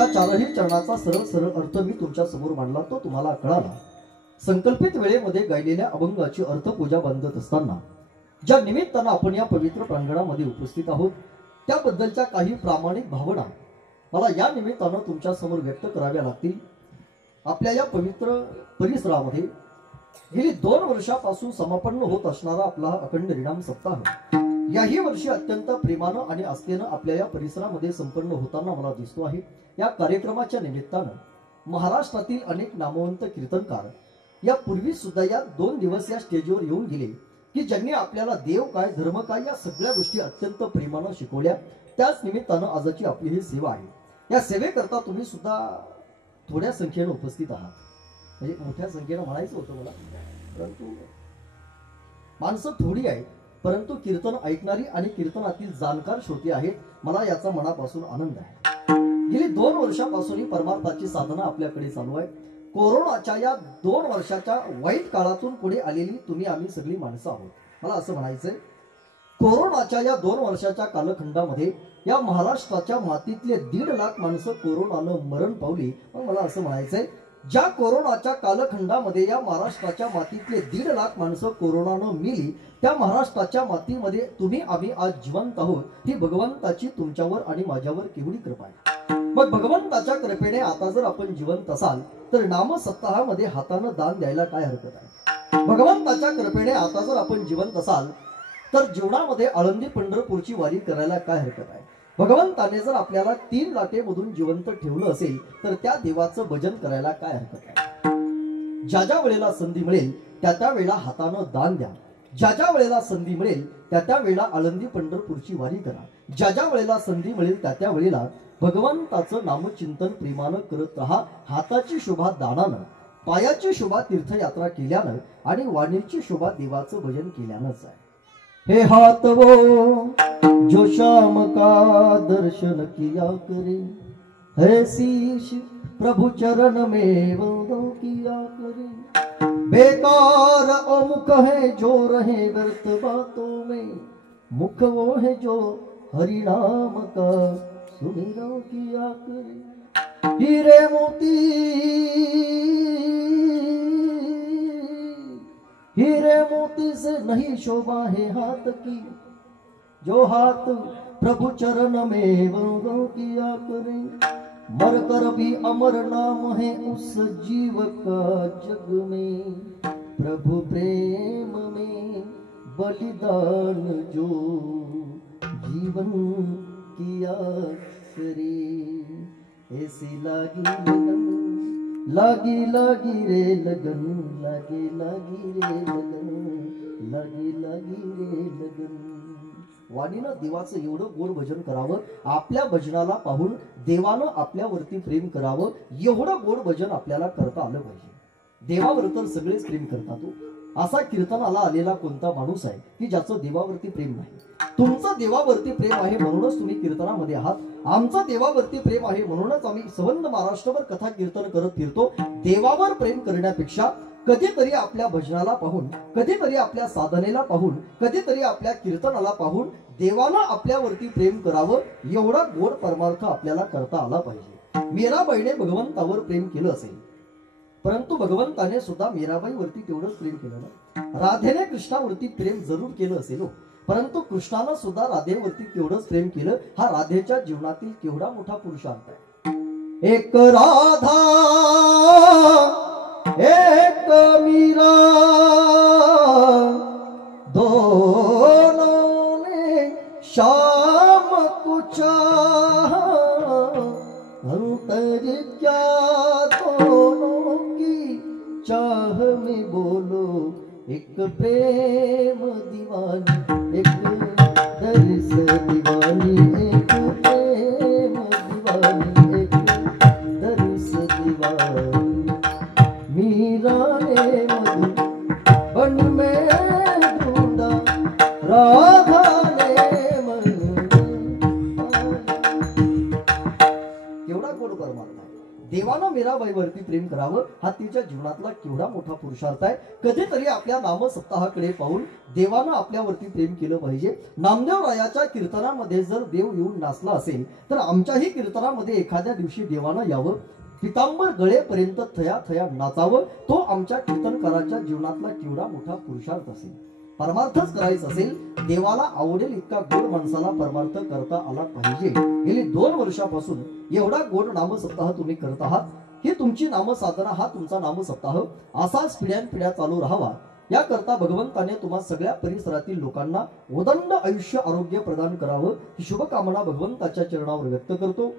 त्या चारही चरणाचा सरळ सरळ अर्थ मी तुमच्या समोर मांडला, तो तुम्हाला कळाला। संकल्पित वेळेमध्ये गायलेल्या अभंगाची अर्थपूजा बांधत असताना ज्या निमित्तानं आपण या पवित्र प्रांगणामध्ये उपस्थित आहोत त्याबद्दलच्या काही प्रामाणिक भावना मला या निमित्तानं तुमच्या समोर व्यक्त कराव्या लागतील। आपल्या या पवित्र परिसरामध्ये गेली 2 वर्षापासून समापन्न होत असणारा आपला अखंड हरिनाम सप्ताह याही वर्षी अत्यंत प्रेमानं आणि आस्थेनं आपल्या या परिसरामध्ये संपन्न होताना मला दिसतो आहे। या कार्यक्रमाच्या निमित्तानं महाराष्ट्रातील अनेक नामवंत कीर्तनकार या पूर्वी सुद्धा या 2 दिवस या स्टेजवर येऊन गेले की ज्यांनी आपल्याला देव काय धर्म काय या सगळ्या गोष्टी अत्यंत प्रेमानं शिकवल्या। त्याच निमित्तानं आजची आपली ही सेवा आहे। या सेवेकरता तुम्ही सुद्धा थोड्या संख्येने उपस्थित आहात, म्हणजे मोठ्या संख्येने म्हणायचं होतं मला, परंतु माणसं थोडी आहेत, परंतु कीर्तन ऐकणारी आणि कीर्तनातील जाणकार श्रोते आहेत। मला याचा मनापासून आनंद आहे। गेली 2 वर्षापासून ही परमार्थाची साधना आपल्याकडे चालू आहे। कोरोनाच्या या 2 वर्षाच्या वाईट काळातून पुढे आलेली तुम्ही आम्ही सगळी माणसं आहोत। मला असं म्हणायचंय, कोरोनाच्या या 2 वर्षाच्या कालखंडामध्ये या महाराष्ट्राच्या मातीतले 1.5 लाख माणसं कोरोनानं मरण पावली। पण मला असं म्हणायचंय, ज्या कोरोनाच्या कालखंडामध्ये या महाराष्ट्राच्या मातीतले 1.5 लाख माणसं कोरोनानं मेली, त्या महाराष्ट्राच्या मातीमध्ये तुम्ही आम्ही आज जिवंत आहोत, ही भगवंताची तुमच्यावर आणि माझ्यावर केवढी कृपा आहे। मग भगवंताच्या कृपेने आता जर आपण जिवंत असाल तर नाम सप्ताहामध्ये हातानं दान द्यायला काय हरकत आहे। भगवंताच्या कृपेने आता जर आपण जिवंत असाल तर जीवनामध्ये आळंदी पंढरपूरची वारी करायला काय हरकत आहे। भगवंताने जर आपल्याला 3 लाटेमधून जिवंत ठेवलं असेल तर त्या देवाचं भजन करायला काय हरकत आहे। ज्या ज्या वेळेला संधी मिळेल त्या त्या वेळेला हातानं दान द्या। ज्या ज्या वेळेला संधी मिळेल त्या त्या वेळेला आळंदी पंढरपूरची वारी करा। ज्या ज्या वेळेला संधी मिळेल त्या त्या वेळेला भगवंताचं नामचिंतन प्रेमानं करत राहा। हाताची शोभा दानानं, पायाची शोभा तीर्थयात्रा केल्यानं आणि वाणीची शोभा देवाचं भजन केल्यानंच आहे। हे हाथ वो जो शाम का दर्शन किया करे, है शीश प्रभु चरण में वो किया करे। बेकार ओ मुख है जो रहे व्यर्थ बातों में, मुख वो है जो हरि नाम का सुमिरन किया करे। हीरे मोती हीरे मोती से नहीं शोभा है हाथ की, जो हाथ प्रभु चरण में वो किया करे। मर कर भी अमर नाम है उस जीव का जग में, प्रभु प्रेम में बलिदान जो जीवन किया करे। ऐसी लागी लगन, लागी लागी रे लगन, लागी लागी रे लगन, लागी लागी रे लगन। वाणीनं देवाचं एवढं गोड भजन करावं, आपल्या भजनाला पाहून देवानं आपल्यावरती प्रेम करावं, एवढं गोड भजन आपल्याला करता आलं पाहिजे। देवावर तर सगळेच प्रेम करतात। असा कीर्तनाला आलेला कोणता माणूस आहे की ज्याचं देवावरती प्रेम नाही। तुमचं देवावरती प्रेम आहे म्हणूनच तुम्ही कीर्तनामध्ये आहात। आमचं देवावरती प्रेम आहे म्हणूनच आम्ही संबंध महाराष्ट्रभर कथा कीर्तन करत फिरतो। देवावर प्रेम करण्यापेक्षा कधीतरी आपल्या भजनाला पाहून, कधीतरी आपल्या साधनेला पाहून, कधीतरी आपल्या कीर्तनाला पाहून देवानं आपल्यावरती प्रेम करावं, एवढा गोड परमार्थ आपल्याला करता आला पाहिजे। मीराबाईने भगवंतावर प्रेम केलं असेल, परंतु भगवंताने सुद्धा मीराबाईवरती तेवढंच प्रेम केलं ना। राधेने कृष्णावरती प्रेम जरूर केलं असेल, परंतु कृष्णानं सुद्धा राधेवरती तेवढंच प्रेम केलं। हा राधेच्या जीवनातील केवढा मोठा पुरुषार्थ आहे। एक राधा एक मीरा, दोनों ने शाम को चाहा, अंतर क्या दोनों की चाह में बोलो। एक प्रेम दीवानी, एक दर्श दीवानी, एक प्रेम दीवानी, एक दर्श दीवानी। मीरा ने मधुबन में ढूंढा, राधा ने मन। केवढा गोड परमार्थ आहे। देवानं मीराबाईवरती प्रेम करावं हा तिच्या जीवनातला केवढा मोठा पुरुषार्थ आहे. कधीतरी आपल्या नाम सप्ताहाकडे पाहून देवानं आपल्यावरती प्रेम केलं पाहिजे. नामदेव रायाच्या कीर्तनामध्ये जर देव येऊन नाचला असेल तर आमच्याही कीर्तनामध्ये एखाद्या दिवशी देवानं यावं, पितांबर गळेपर्यंत थया थया नाचावं. तो आमच्या कीर्तनकाराच्या जीवनातला केवढा मोठा पुरुषार्थ असेल. परमार्थच करायचा असेल, देवाला आवडेल इतका गोड माणसाला परमार्थ करता आला पाहिजे. गेली 2 वर्षापासून एवढा गोड नाम सप्ताह तुम्ही करत आहात. ही तुमची नाम साधना, हा तुमचा नाम सप्ताह असाच पिढ्यानपिढ्या चालू राहावा याकरता भगवंताने तुम्हा सगळ्या परिसरातील लोकांना उदंड आयुष्य आरोग्य प्रदान करावं ही शुभकामना भगवंताच्या चरणावर व्यक्त करतो.